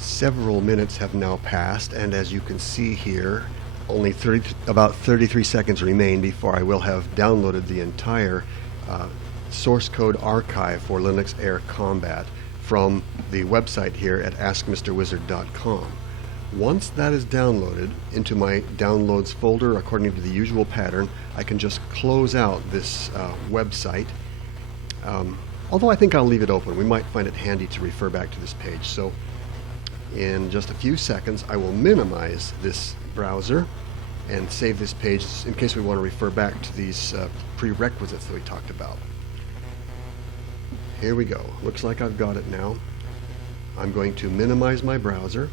Several minutes have now passed, and as you can see here, only about 33 seconds remain before I will have downloaded the entire source code archive for Linux Air Combat from the website here at askmrwizard.com. Once that is downloaded into my downloads folder according to the usual pattern, I can just close out this website. Although I think I'll leave it open. We might find it handy to refer back to this page. So in just a few seconds, I will minimize this browser and save this page in case we want to refer back to these prerequisites that we talked about. Here we go. Looks like I've got it now. I'm going to minimize my browser.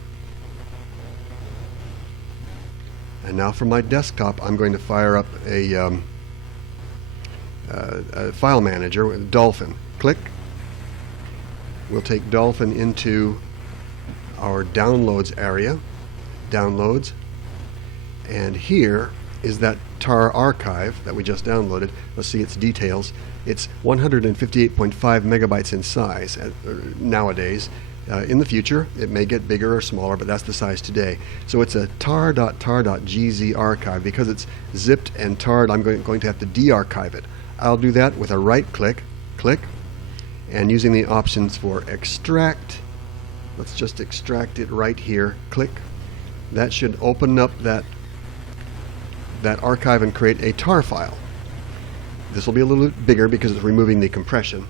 And now from my desktop, I'm going to fire up a file manager with Dolphin. Click. We'll take Dolphin into our downloads area. Downloads. And here is that tar archive that we just downloaded. Let's see its details. It's 158.5 megabytes in size nowadays. In the future, it may get bigger or smaller, but that's the size today. So it's a tar.tar.gz archive. Because it's zipped and tarred, I'm going to have to de-archive it. I'll do that with a right click, and using the options for extract. Let's just extract it right here, click. That should open up that archive and create a tar file. This will be a little bit bigger because it's removing the compression.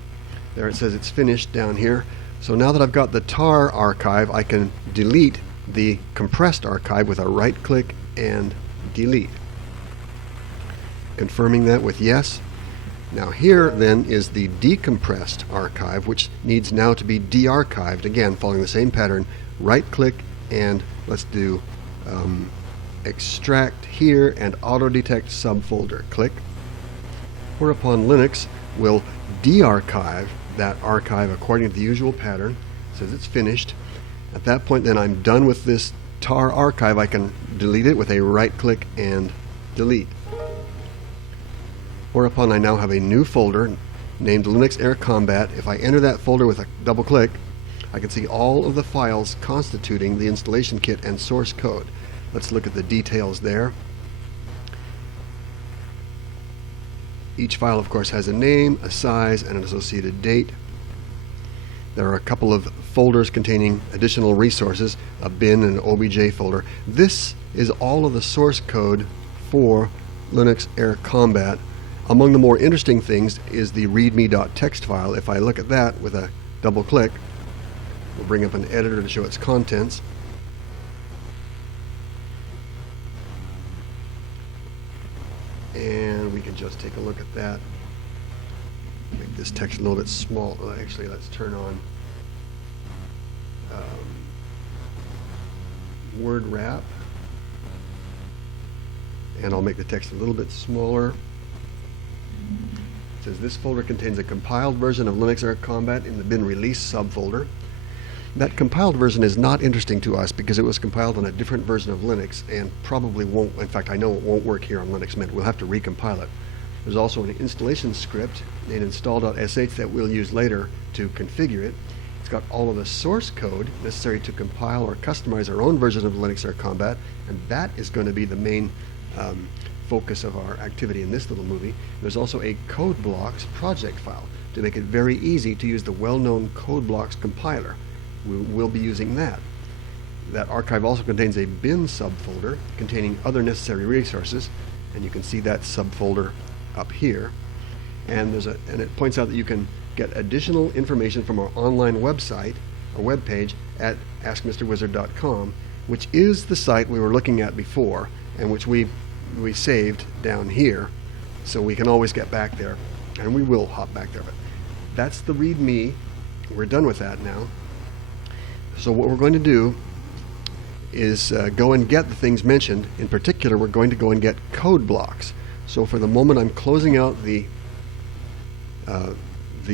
There it says it's finished down here. So now that I've got the tar archive, I can delete the compressed archive with a right click and delete. Confirming that with yes. Now here then is the decompressed archive, which needs now to be de-archived. Again, following the same pattern, right click and let's do extract here and auto detect subfolder. Click. Whereupon Linux will de-archive that archive according to the usual pattern. It says it's finished. At that point then I'm done with this tar archive. I can delete it with a right click and delete. Whereupon I now have a new folder named Linux Air Combat. If I enter that folder with a double click, I can see all of the files constituting the installation kit and source code. Let's look at the details there. Each file, of course, has a name, a size, and an associated date. There are a couple of folders containing additional resources, a bin and an OBJ folder. This is all of the source code for Linux Air Combat. Among the more interesting things is the readme.txt file. If I look at that with a double click, we'll bring up an editor to show its contents. And we can just take a look at that. Make this text a little bit small. Actually, let's turn on word wrap. And I'll make the text a little bit smaller. It says this folder contains a compiled version of Linux Air Combat in the bin release subfolder. That compiled version is not interesting to us because it was compiled on a different version of Linux and probably won't, in fact I know it won't work here on Linux Mint. We'll have to recompile it. There's also an installation script in install.sh that we'll use later to configure it. It's got all of the source code necessary to compile or customize our own version of Linux Air Combat, and that is going to be the main focus of our activity in this little movie. There's also a code blocks project file to make it very easy to use the well-known code blocks compiler. We'll be using that. That archive also contains a bin subfolder containing other necessary resources, and you can see that subfolder up here. And it points out that you can get additional information from our online website, or web page at askmrwizard.com, which is the site we were looking at before, and which we saved down here, so we can always get back there, and we will hop back there. But that's the README. We're done with that now. So what we're going to do is go and get the things mentioned. In particular, we're going to go and get code blocks. So for the moment, I'm closing out the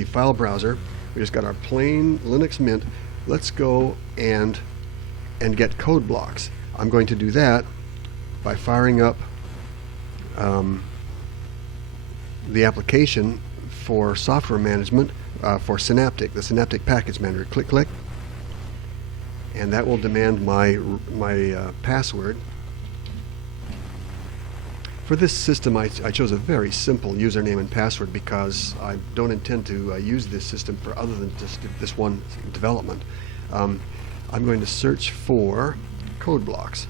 file browser. We just got our plain Linux Mint. Let's go and get code blocks. I'm going to do that by firing up the application for software management for Synaptic, the Synaptic Package Manager. Click, click. and that will demand my password. For this system, I chose a very simple username and password because I don't intend to use this system for other than just this one development. I'm going to search for code blocks.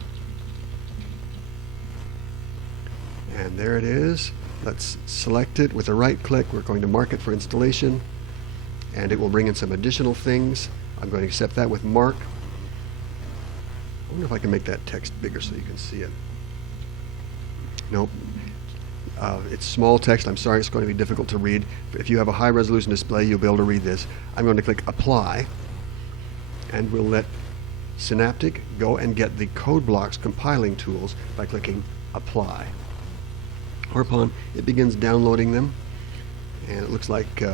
And there it is. Let's select it with a right click. We're going to mark it for installation, and it will bring in some additional things. I'm going to accept that with mark. I wonder if I can make that text bigger so you can see it. Nope. It's small text. I'm sorry, it's going to be difficult to read. If you have a high resolution display, you'll be able to read this. I'm going to click apply, and we'll let Synaptic go and get the code blocks compiling tools by clicking apply. Whereupon it begins downloading them, and it looks like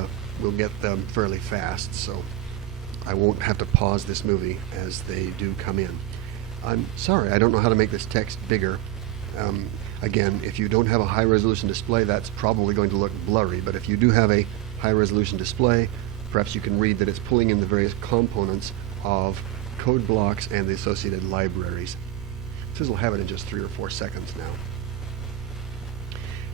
we'll get them fairly fast, so I won't have to pause this movie as they do come in. I'm sorry, I don't know how to make this text bigger. Again, if you don't have a high resolution display, that's probably going to look blurry, but if you do have a high resolution display, perhaps you can read that it's pulling in the various components of code blocks and the associated libraries. It says we'll have it in just 3 or 4 seconds now.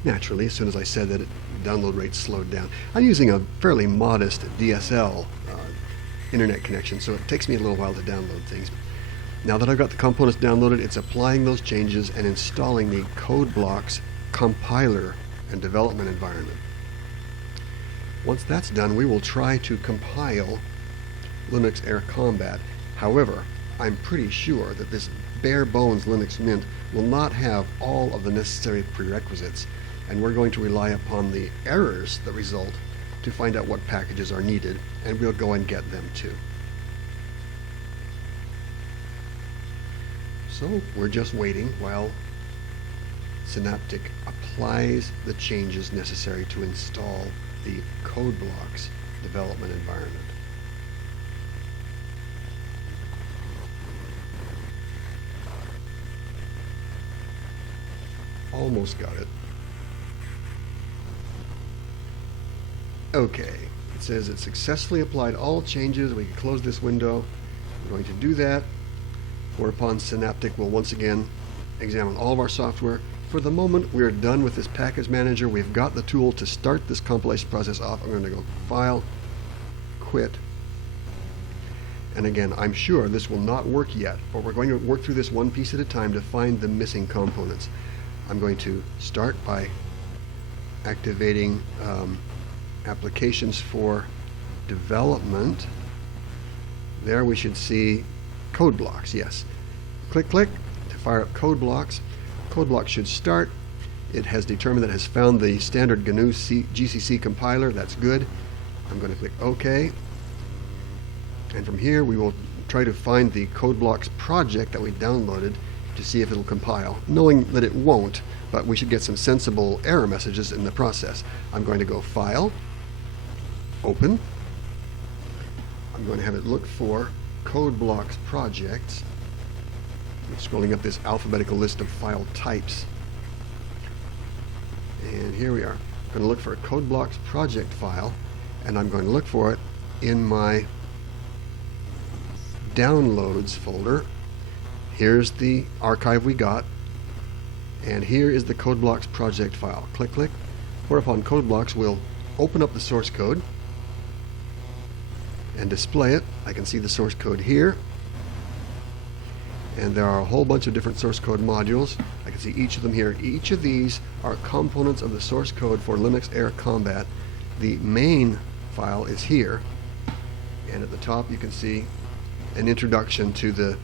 Naturally, as soon as I said that, download rate slowed down. I'm using a fairly modest DSL internet connection, so it takes me a little while to download things. Now that I've got the components downloaded, it's applying those changes and installing the code blocks compiler and development environment. Once that's done, we will try to compile Linux Air Combat. However, I'm pretty sure that this bare bones Linux Mint will not have all of the necessary prerequisites, and we're going to rely upon the errors that result to find out what packages are needed, and we'll go and get them too. So we're just waiting while Synaptic applies the changes necessary to install the code blocks development environment. Almost got it. Okay, it says it successfully applied all changes. We can close this window. We're going to do that, whereupon Synaptic will once again examine all of our software. For the moment, we're done with this package manager. We've got the tool to start this compilation process off. I'm going to go File, Quit. And again, I'm sure this will not work yet, but we're going to work through this one piece at a time to find the missing components. I'm going to start by activating applications for development. There we should see code blocks, yes. Click, click to fire up code blocks. Code blocks should start. It has determined that it has found the standard GNU GCC compiler. That's good. I'm going to click OK. And from here we will try to find the code blocks project that we downloaded to see if it'll compile, knowing that it won't, but we should get some sensible error messages in the process. I'm going to go File, Open. I'm going to have it look for code blocks projects. I'm scrolling up this alphabetical list of file types. And here we are. I'm going to look for a code blocks project file, and I'm going to look for it in my downloads folder. Here's the archive we got, and here is the code blocks project file. Click, click, whereupon code blocks will open up the source code and display it. I can see the source code here, and there are a whole bunch of different source code modules. I can see each of them here. Each of these are components of the source code for Linux Air Combat. The main file is here, and at the top you can see an introduction to the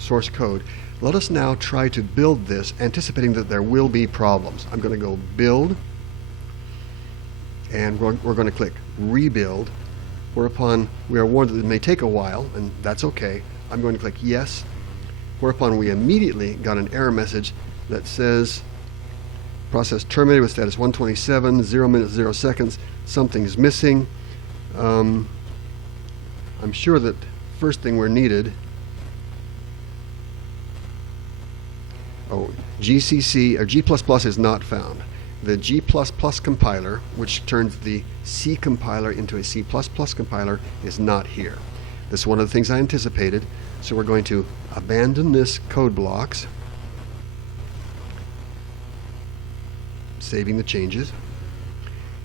source code. Let us now try to build this, anticipating that there will be problems. I'm going to go Build, and we're going to click Rebuild, whereupon we are warned that it may take a while, and that's okay. I'm going to click Yes, whereupon we immediately got an error message that says process terminated with status 127, 0 minutes, 0 seconds, something's missing. I'm sure that first thing we're needed, GCC or G++ is not found. The G++ compiler, which turns the C compiler into a C++ compiler, is not here. This is one of the things I anticipated. So we're going to abandon this code blocks, saving the changes,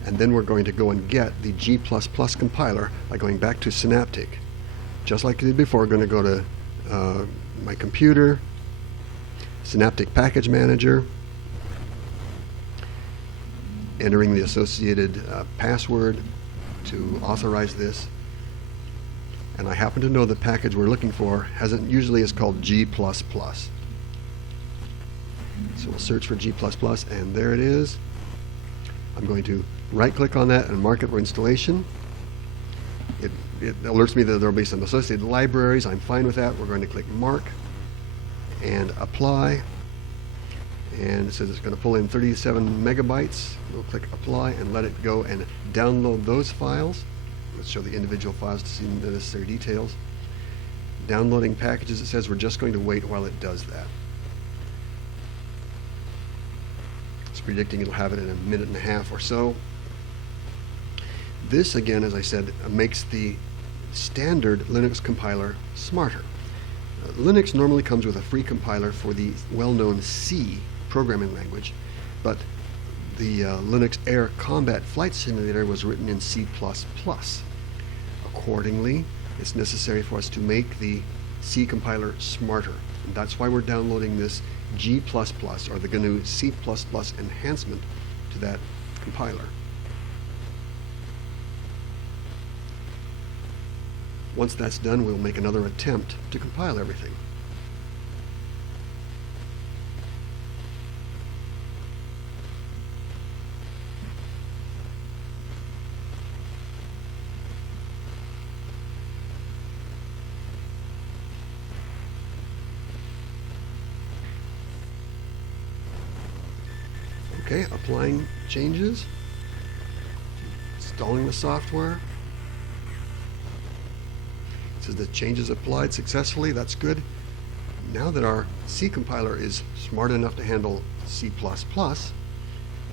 and then we're going to go and get the G++ compiler by going back to Synaptic. Just like I did before, we're going to go to my computer, Synaptic Package Manager, entering the associated password to authorize this. And I happen to know the package we're looking for usually is called G++. So we'll search for G++, and there it is. I'm going to right-click on that and mark it for installation. It alerts me that there will be some associated libraries. I'm fine with that. We're going to click Mark and Apply. And it says it's going to pull in 37 megabytes. We'll click Apply and let it go and download those files. Let's show the individual files to see the necessary details. Downloading packages, it says we're just going to wait while it does that. It's predicting it'll have it in a minute and a half or so. This, again, as I said, makes the standard Linux compiler smarter. Linux normally comes with a free compiler for the well-known C programming language, but the Linux Air Combat Flight Simulator was written in C++. Accordingly, it's necessary for us to make the C compiler smarter. And that's why we're downloading this G++, or the GNU C++ enhancement to that compiler. Once that's done, we'll make another attempt to compile everything. Okay, applying changes, installing the software. It says the changes applied successfully. That's good. Now that our C compiler is smart enough to handle C++,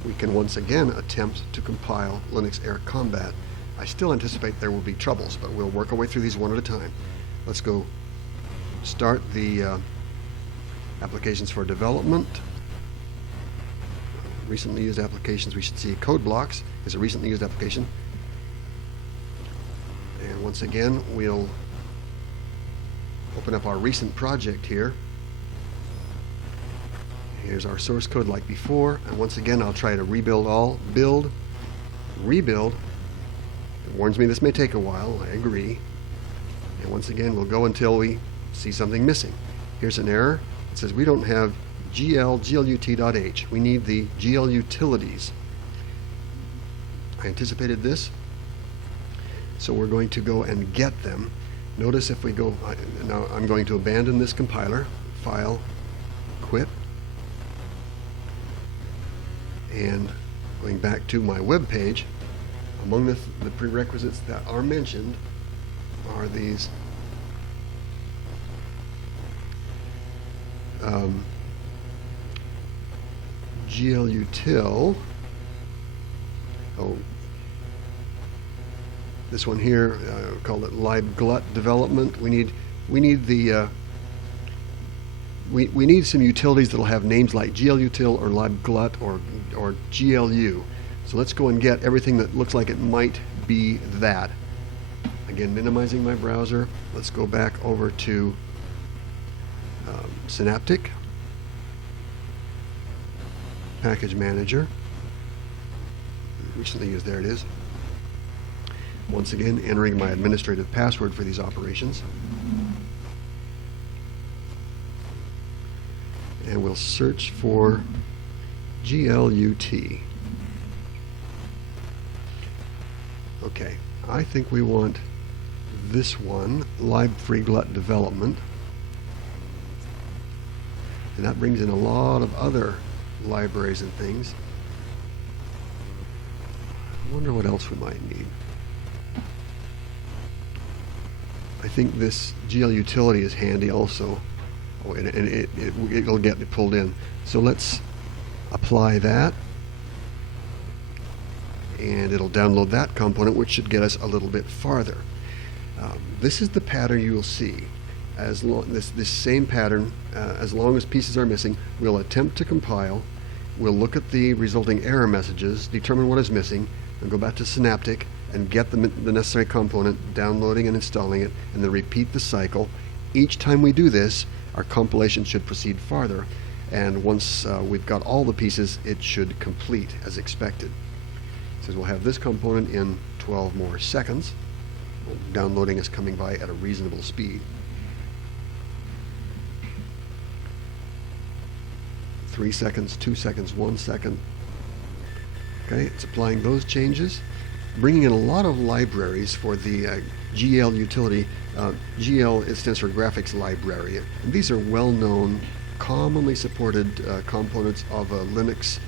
we can once again attempt to compile Linux Air Combat. I still anticipate there will be troubles, but we'll work our way through these one at a time. Let's go start the applications for development. Recently used applications, we should see code blocks is a recently used application. And once again, we'll open up our recent project here. Here's our source code like before, and once again I'll try to rebuild all, build, rebuild. It warns me this may take a while, I agree. And once again we'll go until we see something missing. Here's an error. It says we don't have glut.h. We need the GL utilities. I anticipated this, so we're going to go and get them. Notice if we go, now I'm going to abandon this compiler, file, quit, and going back to my web page, among the prerequisites that are mentioned are these glutil. Oh, this one here, call it libglut development. We need the we need some utilities that'll have names like glutil or libglut or glu. So let's go and get everything that looks like it might be that. Again, minimizing my browser. Let's go back over to Synaptic Package Manager. Recently used, there it is. Once again, entering my administrative password for these operations. And we'll search for GLUT. Okay, I think we want this one, libfreeglut development. And that brings in a lot of other libraries and things. I wonder what else we might need. I think this GL utility is handy also. Oh, and it'll get it pulled in. So let's apply that. And it'll download that component, which should get us a little bit farther. This is the pattern you will see. This same pattern, as long as pieces are missing, we'll attempt to compile. We'll look at the resulting error messages, determine what is missing, and go back to Synaptic and get the necessary component, downloading and installing it, and then repeat the cycle. Each time we do this, our compilation should proceed farther, and once we've got all the pieces, it should complete as expected. It says we'll have this component in 12 more seconds. Downloading is coming by at a reasonable speed. 3 seconds, 2 seconds, 1 second. Okay, it's applying those changes, bringing in a lot of libraries for the GL utility. GL stands for Graphics Library. And these are well-known, commonly supported components of Linux,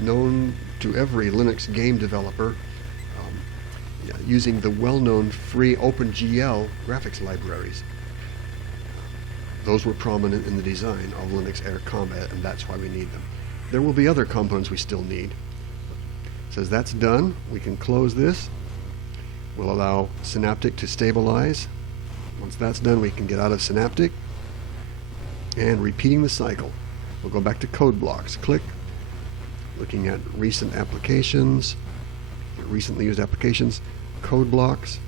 known to every Linux game developer, using the well-known free OpenGL graphics libraries. Those were prominent in the design of Linux Air Combat, and that's why we need them. There will be other components we still need. It says that's done. We can close this. We'll allow Synaptic to stabilize. Once that's done, we can get out of Synaptic. And repeating the cycle. We'll go back to code blocks. Click. Looking at recent applications, recently used applications, code blocks.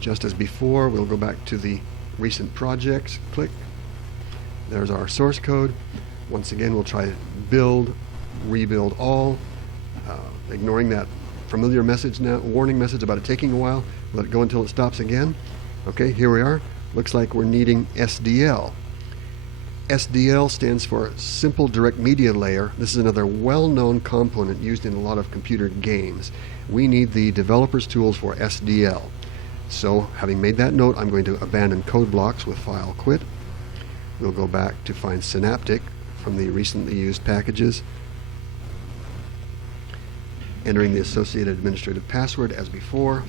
Just as before, we'll go back to the recent projects. Click. There's our source code. Once again, we'll try build, rebuild all, ignoring that familiar message now, warning message about it taking a while. Let it go until it stops again. Okay, here we are. Looks like we're needing SDL. SDL stands for Simple Direct Media Layer. This is another well-known component used in a lot of computer games. We need the developer's tools for SDL. So, having made that note, I'm going to abandon code blocks with file quit. We'll go back to find Synaptic from the recently used packages, entering the associated administrative password as before.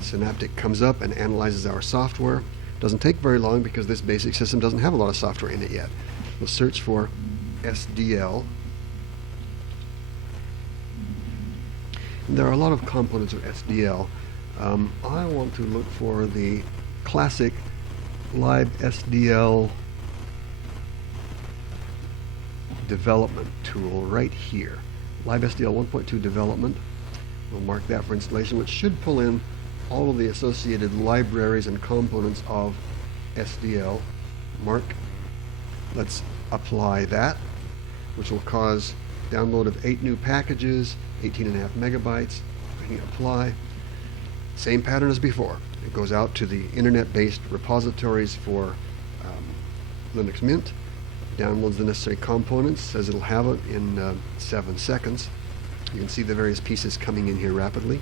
Synaptic comes up and analyzes our software. Doesn't take very long because this basic system doesn't have a lot of software in it yet. We'll search for SDL. And there are a lot of components of SDL. I want to look for the classic live SDL development tool right here. Live SDL 1.2 development. We'll mark that for installation, which should pull in all of the associated libraries and components of SDL. Mark. Let's apply that, which will cause download of 8 new packages, 18.5 megabytes. Clicking apply. Same pattern as before. It goes out to the internet-based repositories for Linux Mint, downloads the necessary components, says it'll have it in 7 seconds. You can see the various pieces coming in here rapidly.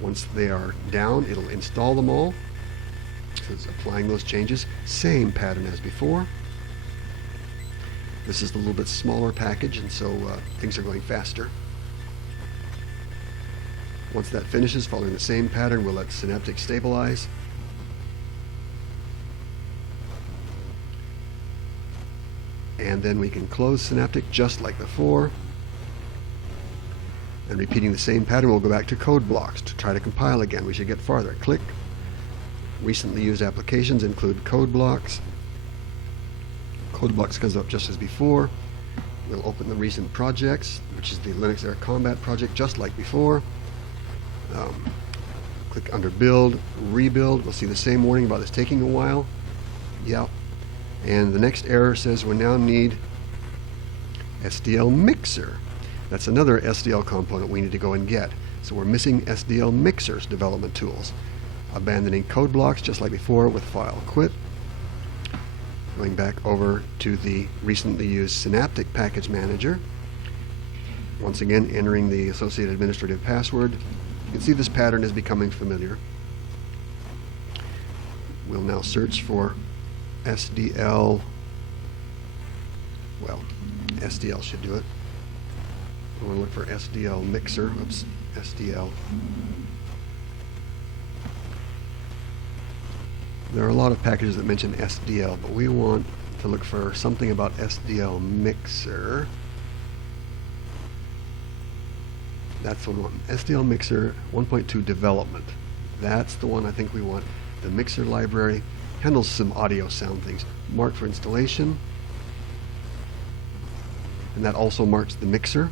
Once they are down, it'll install them all. So it's applying those changes. Same pattern as before. This is a little bit smaller package, and so things are going faster. Once that finishes, following the same pattern, we'll let Synaptic stabilize. And then we can close Synaptic just like before. And repeating the same pattern, we'll go back to code blocks to try to compile again. We should get farther. Click. Recently used applications include code blocks. Code blocks comes up just as before. We'll open the recent projects, which is the Linux Air Combat project, just like before. Click under build, rebuild. We'll see the same warning about this taking a while. Yep. And the next error says we now need SDL Mixer. That's another SDL component we need to go and get. So we're missing SDL Mixer's development tools. Abandoning code blocks just like before with file quit. Going back over to the recently used Synaptic Package Manager. Once again, entering the associated administrative password. You can see this pattern is becoming familiar. We'll now search for SDL. Well, SDL should do it. I want to look for SDL Mixer. Oops, SDL. There are a lot of packages that mention SDL, but we want to look for something about SDL Mixer. That's what we want. SDL Mixer 1.2 development. That's the one I think we want. The mixer library handles some audio sound things. Mark for installation. And that also marks the mixer.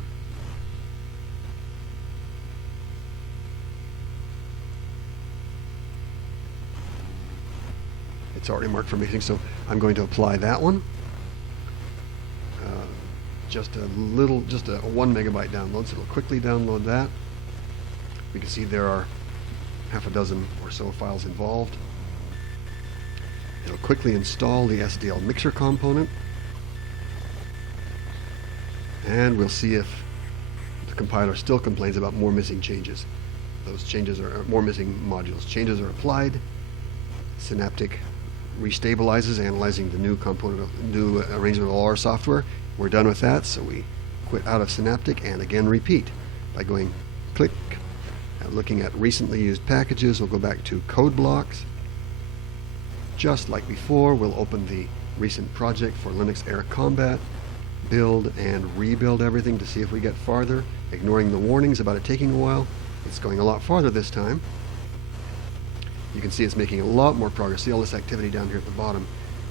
It's already marked for mixing, so I'm going to apply that one. Just a 1 megabyte download, so it'll quickly download that. We can see there are half a dozen or so files involved. It'll quickly install the SDL mixer component, and we'll see if the compiler still complains about more missing changes. Those changes are more missing modules. Changes are applied. Synaptic restabilizes, analyzing the new component, new arrangement of all our software. We're done with that, so we quit out of Synaptic and again repeat by going click. Looking at recently used packages, we'll go back to code blocks. Just like before, we'll open the recent project for Linux Air Combat, build and rebuild everything to see if we get farther, ignoring the warnings about it taking a while. It's going a lot farther this time. You can see it's making a lot more progress. See all this activity down here at the bottom.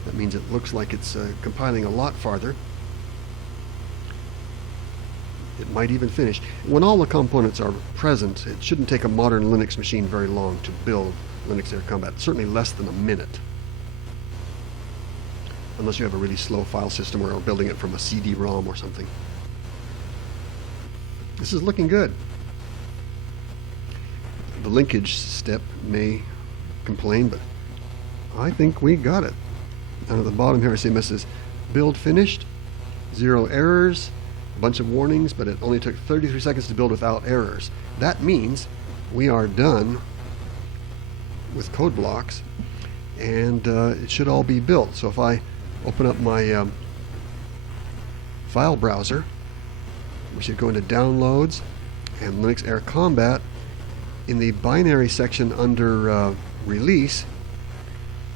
That means it looks like it's compiling a lot farther. It might even finish. When all the components are present, it shouldn't take a modern Linux machine very long to build Linux Air Combat. Certainly less than a minute. Unless you have a really slow file system or are building it from a CD-ROM or something. This is looking good. The linkage step may complain, but I think we got it. Down at the bottom here I see a message, build finished, 0 errors, a bunch of warnings, but it only took 33 seconds to build without errors. That means we are done with code blocks, and it should all be built. So if I open up my file browser, we should go into Downloads and Linux Air Combat. In the binary section under Release,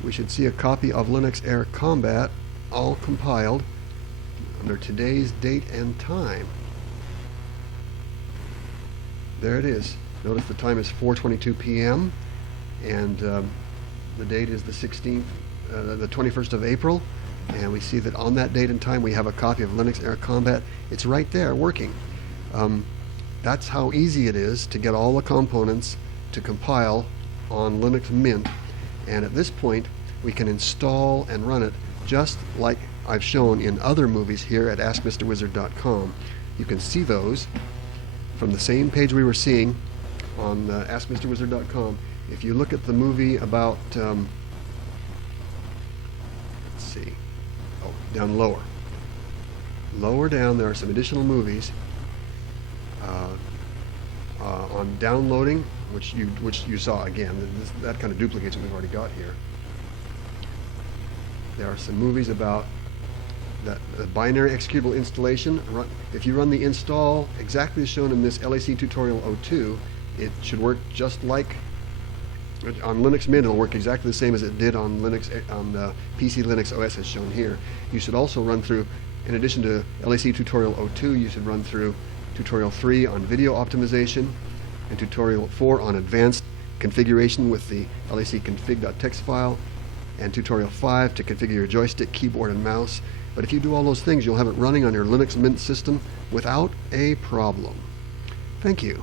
we should see a copy of Linux Air Combat all compiled under today's date and time. There it is. Notice the time is 4:22 p.m. and the date is the 16th, the 21st of April, and we see that on that date and time we have a copy of Linux Air Combat. It's right there working. That's how easy it is to get all the components to compile on Linux Mint, and at this point we can install and run it just like I've shown in other movies here at AskMrWizard.com. You can see those from the same page we were seeing on AskMrWizard.com. If you look at the movie about, let's see, oh, down lower. Lower down there are some additional movies on downloading, which you saw again. That kind of duplicates what we've already got here. There are some movies about that binary executable installation. If you run the install exactly as shown in this LAC tutorial 02, it should work just like on Linux Mint. It'll work exactly the same as it did on Linux on PC Linux OS as shown here. You should also run through, in addition to LAC tutorial 02, you should run through tutorial 3 on video optimization and tutorial 4 on advanced configuration with the LAC config.txt file, and tutorial 5 to configure your joystick, keyboard, and mouse. But if you do all those things, you'll have it running on your Linux Mint system without a problem. Thank you.